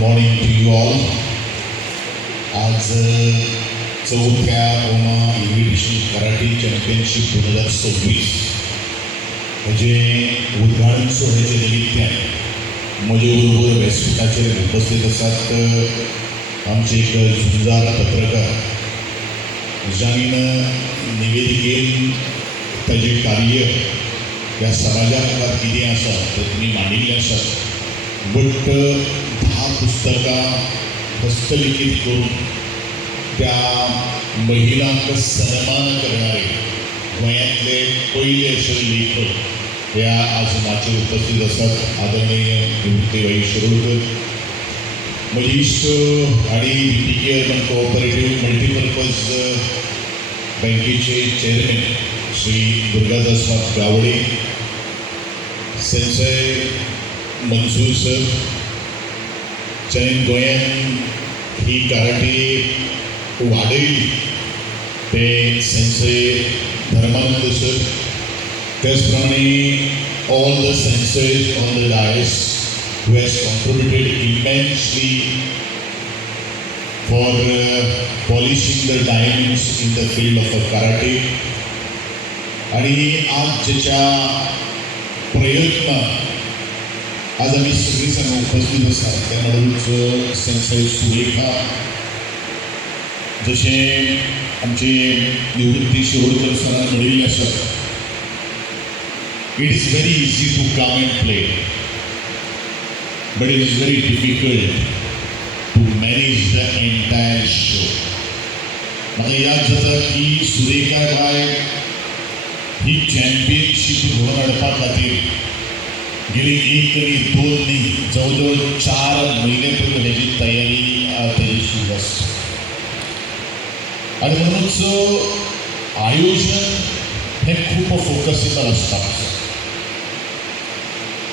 Morning to you all. आज चौथ्या ओमा इन्व्हिटेशनल कराटे चॅम्पियनशिप 2026 म्हणजे उद्घाटन सोहळ्याच्या निमित्ताने माझ्याबरोबर व्यासपीठाचेर उपस्थित असतात आमचे एक झुंजार पत्रकार ज्यानं निवेदिकेन ताजें कार्य ह्या समाजा मुखार कितें आसा तें तुमी मांडिल्लें आसा. बट 10 पुस्तकां हस्तलिखित करून त्या महिलांक सन्मान करणारे गोंयांतले पयले अशे लेखक ह्या आज माचयेर उपस्थित असतात. आदरणीय निवृत्तीबाई शिरोडकर, म्हजी इश्ट आनी BTK अर्बन कोऑपरेटिव्ह मल्टीपर्पज बँकेचे चेअरमॅन श्री दुर्गादास गावडे, सेन्सय मंजूर सर, ज्याने गोंयान ही कराटे वाडयली ते सेन्सय धर्मानंद सर, त्याच प्रमाणे all the sensors on the dais who has contributed immensely for polishing the diamonds in the field of karate. आणि आज ज्याच्या प्रयत्न आज आम्ही सगळी जण उपस्थित असतात त्यामधूनच सेन्सय सुरेखा, जसे आमचे निवृत्ती शिरोडकर सरांना म्हणिल्लें आसा, it is very easy to come and play but it is very difficult to manage the entire show. म्हाका याद जाता की सुरेखा बाय ही चॅम्पियनशीप घडोवन हाडपा खातीर गेली 1 आनी 2 न्ही, जवळ 4 म्हयने पयलीं हेजी तयारी तेजी सुरू आसता. आनी म्हणूनच आयोजन हें खूब फोकसिकल आसता.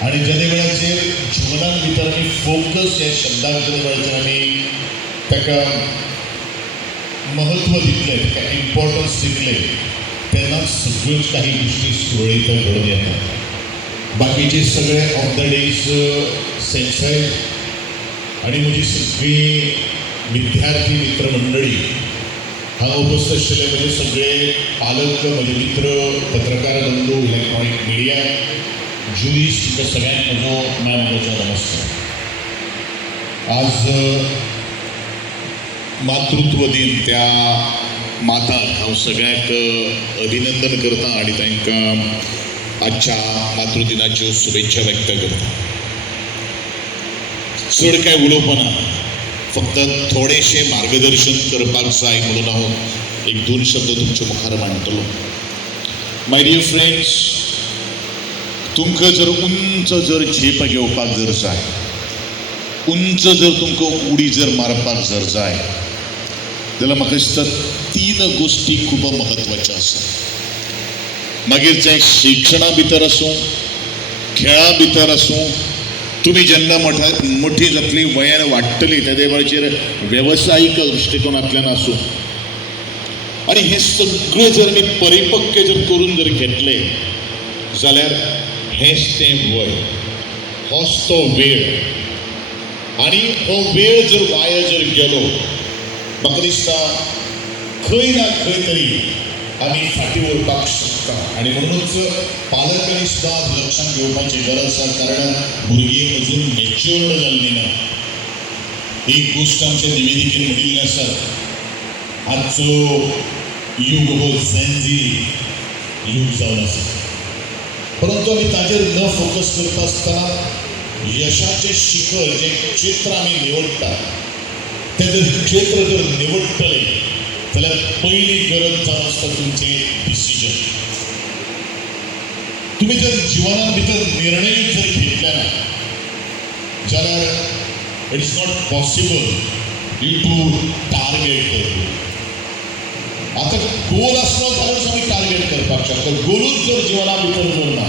आणि ज्या वेळाचेर जीवनान भितर आमी फोकस ह्या शब्दा भितर वेळाचेर आमी ताका महत्व दितले, ताका इम्पॉर्टन्स दितले, तेन्ना सगळ्योच काही गोष्टी सुरळीत घडोवन येतात. बाकीचे सगळे ऑफ द डेज सेन्सय आणि म्हजी सगळी विद्यार्थी मित्र मंडळी हांगा उपस्थित आशिल्ले म्हजे सगळे पालक, म्हजे मित्र, पत्रकार बंधू, इलेक्ट्रॉनिक मिडिया, ज्युरीज, तुमकां सगळ्यांक म्हजो मायमोगाचो नमस्कार. आज मातृत्व दिन, त्या माताक हांव सगळ्यांक अभिनंदन करता आनी तांकां आजच्या मातृदिनाच्यो शुभेच्छा व्यक्त करता. चड कांय उलोवपाना, फक्त थोडेशें मार्गदर्शन करपाक जाय म्हणून हांव 1-2 शब्द तुमच्या मुखार मांडटलो. माय डियर फ्रेंड्स, तुमकां जर उंच जर झेप घेवपाक जर जाय, उंच जर तुमकां उडी जर मारपाक जर जाय जाल्यार म्हाका दिसता 3 गोश्टी खूब म्हत्वाच्यो आसा. मागीर जें शिक्षणा भितर आसूं, खेळा भितर आसूं, तुमी जेन्ना मोठी जातली, वयान वाडटली, त्या वेळाचेर वेवसायीक दृश्टिकोनांतल्यान आसूं, आनी हें सगळें जर आमी परिपक्व जर करून जर घेतले जाल्यार हेच तें वय, होच तो वेळ. आणि हो वेळ जर वाया जर गेलो, म्हाका दिसता खंय ना खंय तरी आमी फाटीं उरपाक शकता. आनी म्हणूनच पालकांनी सुद्दां लक्षांत घेवपाची गरज आसा, कारण भुरगीं अजून मॅच्युअर्ड जाल्लीं ना. एक गोश्ट आमच्या निवेदिकेन म्हणिल्ली आसा, आजचो युग हो झेन-झी युग जावन आसा. परंतु आमी ताजेर न फोकस करता आसतना यशाचें शिखर जें क्षेत्र आमी निवडटा तें जर क्षेत्र जर निवडटले जाल्यार पयली गरज जावन आसता तुमचें डिसिजन. तुमी जर जिवनान भितर निर्णय जर घेतले ना जाल्यार it is not possible you to target. आता गोल आसलो जाल्यारच आमी टार्गेट करपाक शकता. गोलूच जर जिवना भितर जर ना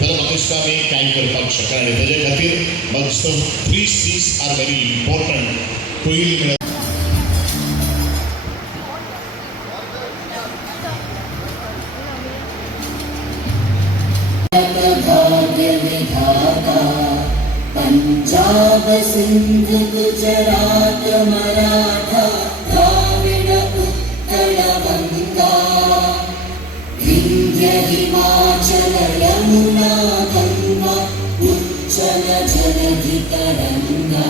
जाल्यार म्हाका दिसता आमी कांय करपाक शकना. आनी ताजे खातीर म्हाका दिसता 3 C's आर व्हेरी इम्पॉर्टंट. पयली म्हळ्यार पंजाब सिंध गुजरात मराठा द्राविड उत्कल गंगा विंध्य हिमाचल यमुना गंगा उच्चल जलधि तरंगा।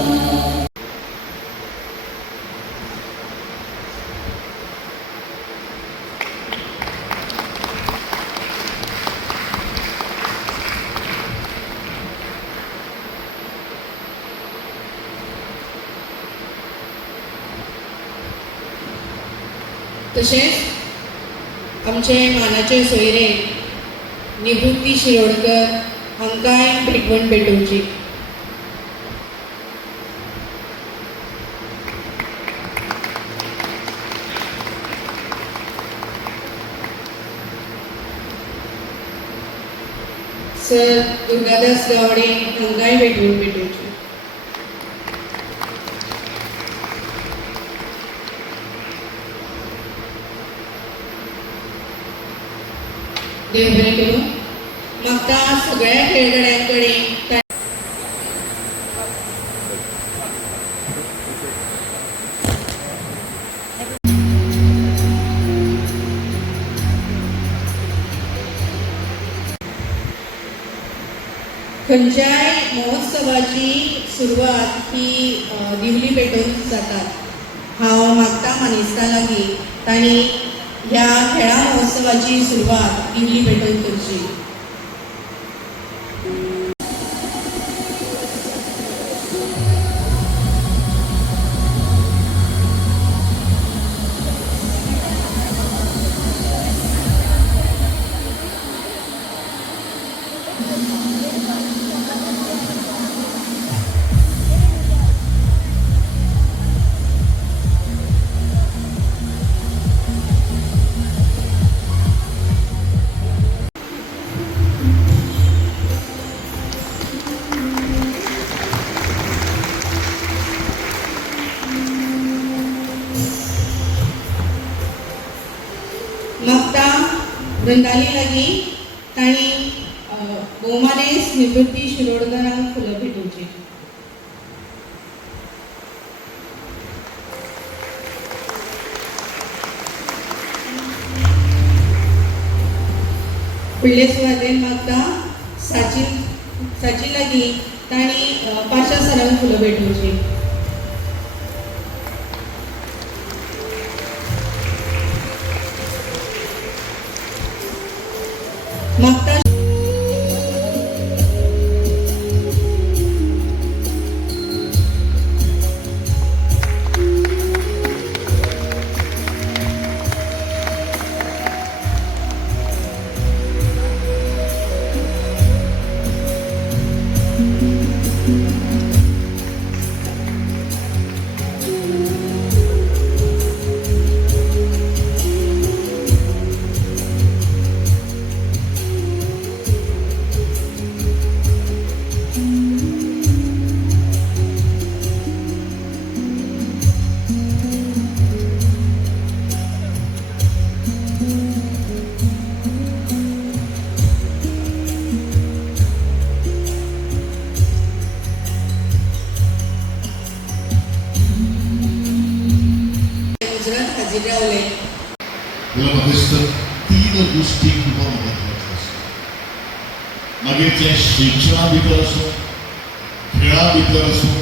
तशेंच आमचे मानाचे सोयरे निवृत्ती शिरोडकर हांकांय भेटवण भेटोवची। सर दुर्गादास गावडे हांकांय भेटवण भेटोवची। देव बरें करूं। म्हाका सगळ्या खेळगड्यां कडेन खंयच्याय महोत्सवाची सुरवात ही दिवली पेटोवन जाता। हांव मागता मानेस्तां लागीं तांणी ह्या खेळा महोत्सवाची सुरवात दिवली पेटोवन करची। मागता वृंदाली लागीं तांणी भोवमानेस निवृत्ती शिरोडकरांक फुलां भेटोवची। फुडले सुवातेन मागता साची लागीं तांणी पाशा सरांक फुलां भेटोवची। मागता हाजीर रावले। मला म्हाका दिसता 3 गोष्टी खूब महत्वाच्यो आसा। मागीर ते शिक्षणा भितर आसूं, खेळा भितर आसूं,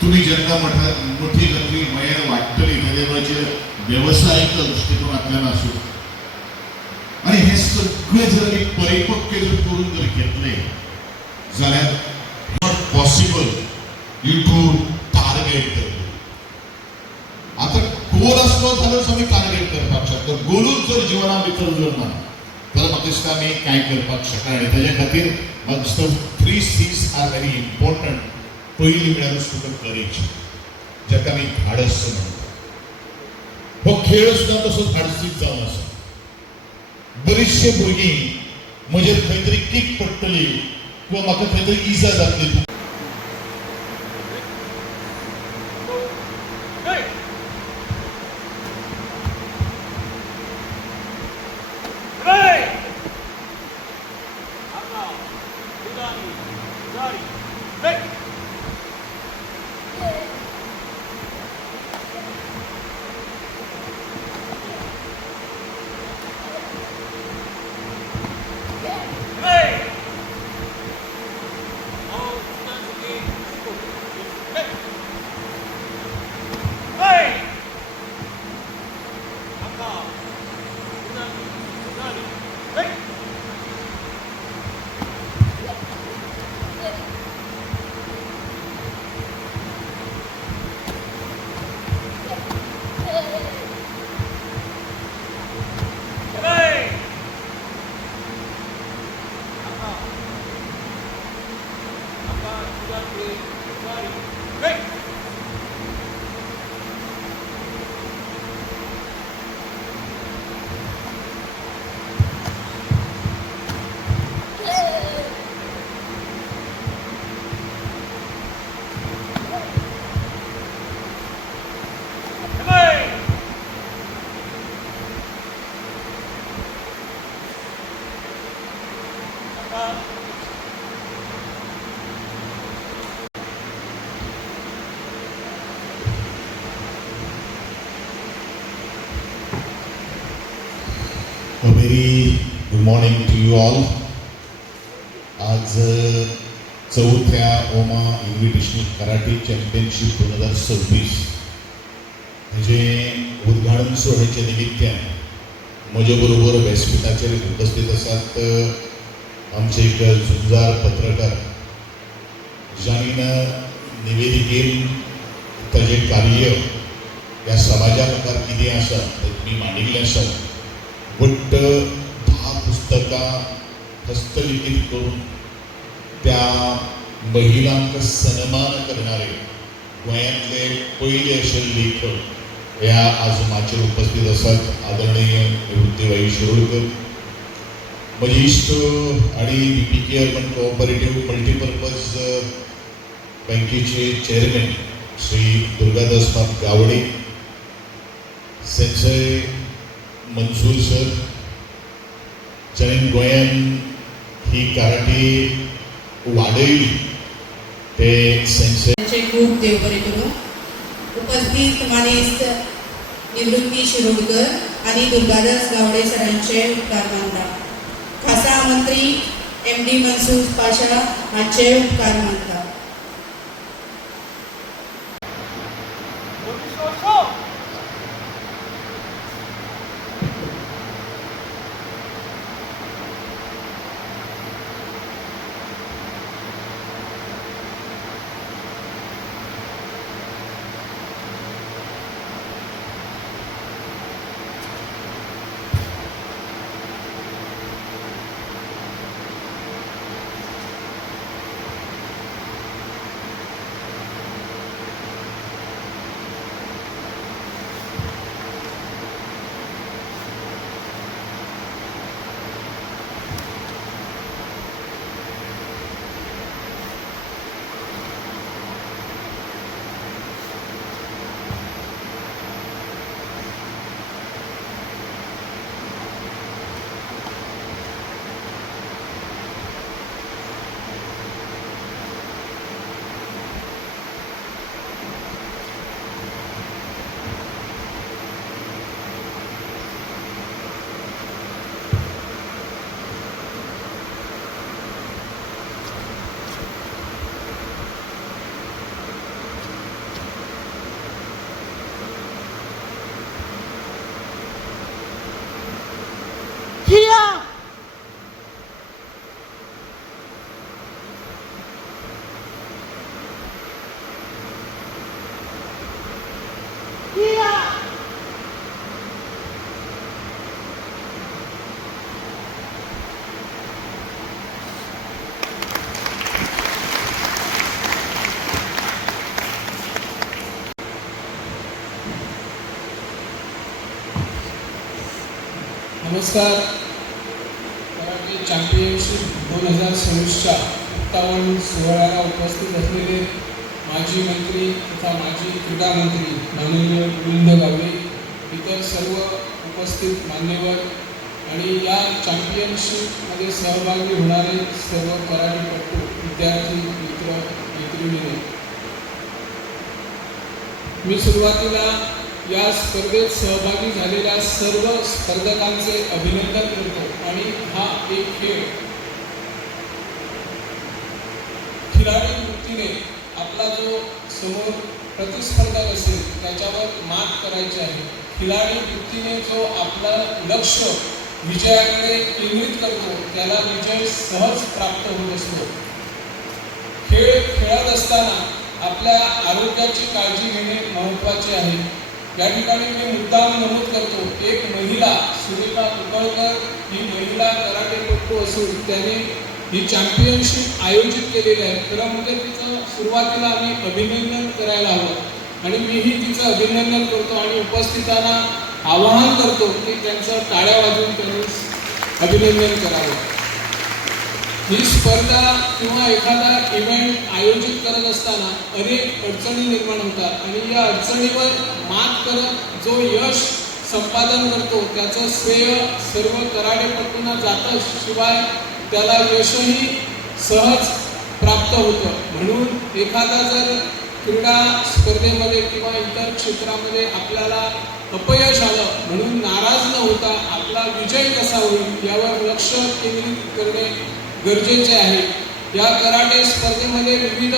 तुमी जेन्ना मोठी जातली मयेर वाडटली तेन्ना वेवसायीक दृश्टिकोनांतल्यान आसूं आनी हे सगळे जर आमी परिपक्व जर करून जर घेतले जाल्यार not possible you to target. आता गोल असलो जाल्यार आमी टार्गेट करपाक शकता। गोलूच जर जिवना भितर जर ना जाल्यार म्हाका दिसता आमी कांय करपाक शकना। आनी ताजे खातीर म्हाका दिसता 3 C's आर व्हेरी इम्पॉर्टंट। पयली म्हळ्यार तुका करेज, जाका आमी धाडस म्हणटा। हो खेळ सुद्दां तसो धाडसीक जावन आसा। बरीचशे भुरगीं म्हजेर खंय तरी किक पडटली किंवा म्हाका खंय तरी इजा जातली A very good morning to you all. आज चौथ्या ओमा इन्व्हिटेशनल कराटे चॅम्पियनशिप 2026 म्हणजे उद्घाटन सोहळ्याच्या निमित्तान माझ्याबरोबर व्यासपीठाचेर उपस्थित आसात आमचे एक झुंजार पत्रकार जाणीन निवेदिकेन ताजें कार्य ह्या समाजा मुखार कितें आसा तें तुमी मांडिल्लें आसा. बट 10 पुस्तकां हस्तलिखित करून त्या महिलांक सन्मान करणारे गोंयांतले पयले अशे लेखक ह्या आजमाचेर उपस्थित आसात. आदरणीय निवृत्तीबाई शिरोडकर, म्हजे इश्ट आनी BPK अर्बन कोऑपरेटिव्ह मल्टीपर्पज बँकेचे चेअरमॅन श्री दुर्गादास गावडे, संजय मंसूर सर, ज्याने गोंयान ही कराटे वाडयली ते संजय. त्यांचे खूप देव बरे करू. उपस्थित मानेस्त निवृत्ती शिरोडकर आणि दुर्गादास गावडे सरांचे उपकार मानता. खासा मंत्री MD मनसूर पाशा हांचे उपकार मानता. नमस्कार. कराटे चॅम्पियनशिप 2026च्या 57 सोहळ्याला उपस्थित असलेले माजी मंत्री तथा माजी क्रीडा मंत्री माननीय गोविंद गावडे, इतर सर्व उपस्थित मान्यवर आणि या चॅम्पियनशिपमध्ये सहभागी होणारे सर्व कराटेपटू, विद्यार्थी, मित्र मैत्रिणी, मी सुरुवातीला या स्पर्धेत सहभागी झालेल्या सर्व स्पर्धकांचे अभिनंदन करतो. आणि हा एक खेळ खिलाडी वृत्तीने आपला जो समोर प्रतिस्पर्धक असेल त्याच्यावर मात करायची आहे. खिलाडी वृत्तीने जो आपलं लक्ष विजयाकडे केंद्रित करतो त्याला विजय सहज प्राप्त होत असतो. खेळ खेळत असताना आपल्या आरोग्याची काळजी घेणे महत्त्वाचे आहे. या ठिकाणी मी मुद्दाम नमूद करतो, एक महिला सुरेखा कुकळकर ही महिला कराटेपटू असून त्याने ही चॅम्पियनशिप आयोजित केलेली आहे. खरं म्हणजे तिचं सुरुवातीला आम्ही अभिनंदन करायला हवं आणि मीही तिचं अभिनंदन करतो आणि उपस्थितांना आवाहन करतो की त्यांचं टाळ्या वाजवून त्यांनी अभिनंदन करावं. ही स्पर्धा किंवा एखादा इव्हेंट आयोजित करत असताना अनेक अडचणी निर्माण होतात आणि या अडचणीवर मात करत जो यश संपादन करतो त्याचं श्रेय सर्व कराटेपटूंना जातं, शिवाय त्याला यशही सहज प्राप्त होतं. म्हणून एखादा जर क्रीडा स्पर्धेमध्ये किंवा इतर क्षेत्रामध्ये आपल्याला अपयश आलं म्हणून नाराज न होता आपला विजय कसा होईल यावर लक्ष केंद्रित करणे गरजेचे आहे. या कराटे स्पर्धेमध्ये विविध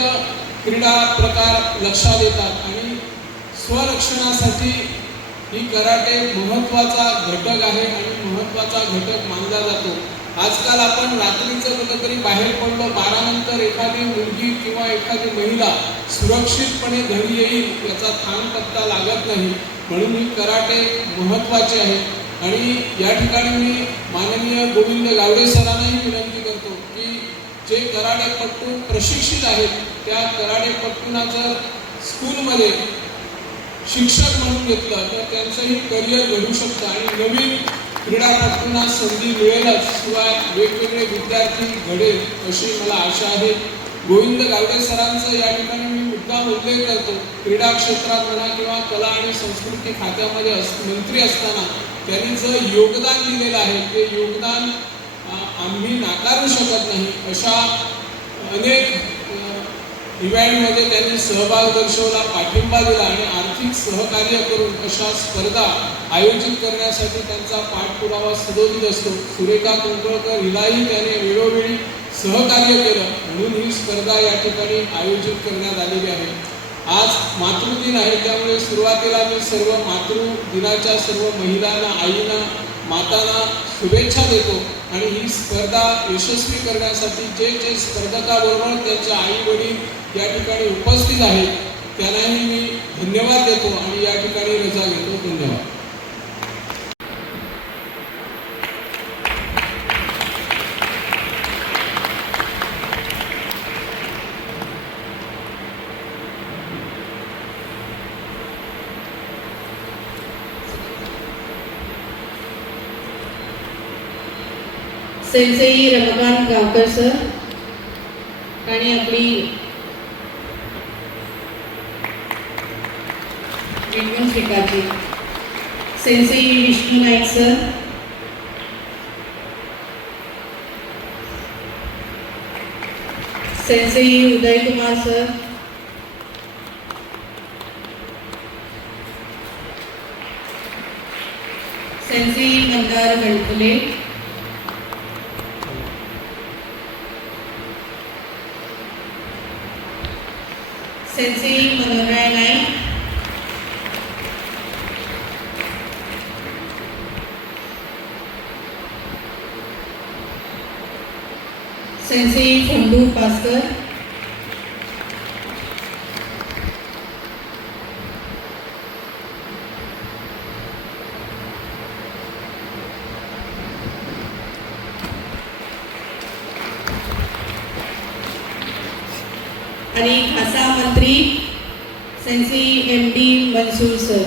क्रीडा प्रकार लक्षात येतात आणि स्वरक्षणासाठी ही कराटे महत्त्वाचा घटक आहे आणि महत्त्वाचा घटक मानला जातो. आजकाल आपण रात्रीचं कुठंतरी बाहेर पडलो 12 नंतर एखादी मुलगी किंवा एखादी महिला सुरक्षितपणे घरी येईल याचा थांग पत्ता लागत नाही. म्हणून ही कराटे महत्त्वाचे आहे. आणि या ठिकाणी मी माननीय गोविंद गावडे सरांनाही विनंती करतो की जे कराटेपट्टू प्रशिक्षित आहेत त्या कराटेपट्टूंना जर स्कूलमध्ये शिक्षक म्हणून घेतलं तर त्यांचंही करिअर घडू शकतं आणि नवीन क्रीडापटूंना संधी मिळेलच, शिवाय वेगवेगळे विद्यार्थी घडेल अशी मला आशा आहे. गोविंद गावडे सरांचं या ठिकाणी मी मुद्दाम उल्लेख करतो. क्रीडा क्षेत्रात म्हणा किंवा कला आणि संस्कृती खात्यामध्ये मंत्री असताना त्यांनी जे योगदान दिलेलं आहे ते योगदान आम्ही नाकारू शकत नाही. अशा अनेक इव्हेंटमध्ये त्यांनी सहभाग दर्शवला, पाठिंबा दिला आणि आर्थिक सहकार्य करून अशा स्पर्धा आयोजित करण्यासाठी त्यांचा पाठपुरावा सदोदित असतो. सुरेखा कुंकळकर हिलाही त्याने वेळोवेळी सहकार्य केलं म्हणून ही स्पर्धा या ठिकाणी आयोजित करण्यात आलेली आहे. आज मातृदिन आहे त्यामुळे सुरुवातीला मी सर्व मातृदिनाच्या सर्व महिलांना, आईंना, मातांना शुभेच्छा देतो आणि ही स्पर्धा यशस्वी करण्यासाठी जे जे स्पर्धकाबरोबर त्यांचे आई वडील या ठिकाणी उपस्थित आहेत त्यांनाही मी धन्यवाद देतो आणि या ठिकाणी रजा घेतो. धन्यवाद. सेन्सेई रमाकांत गावकर सर आणि आपली विद्वान स्वीकारची sensei Vishnu Naik sir, sensei Uday Kumar sir, sensei Mandar Ganpule, sensei Manoharrai Naik, sensei Khandu पासकर, आणि खासा मंत्री सेन्सेई MD मंसूर सर.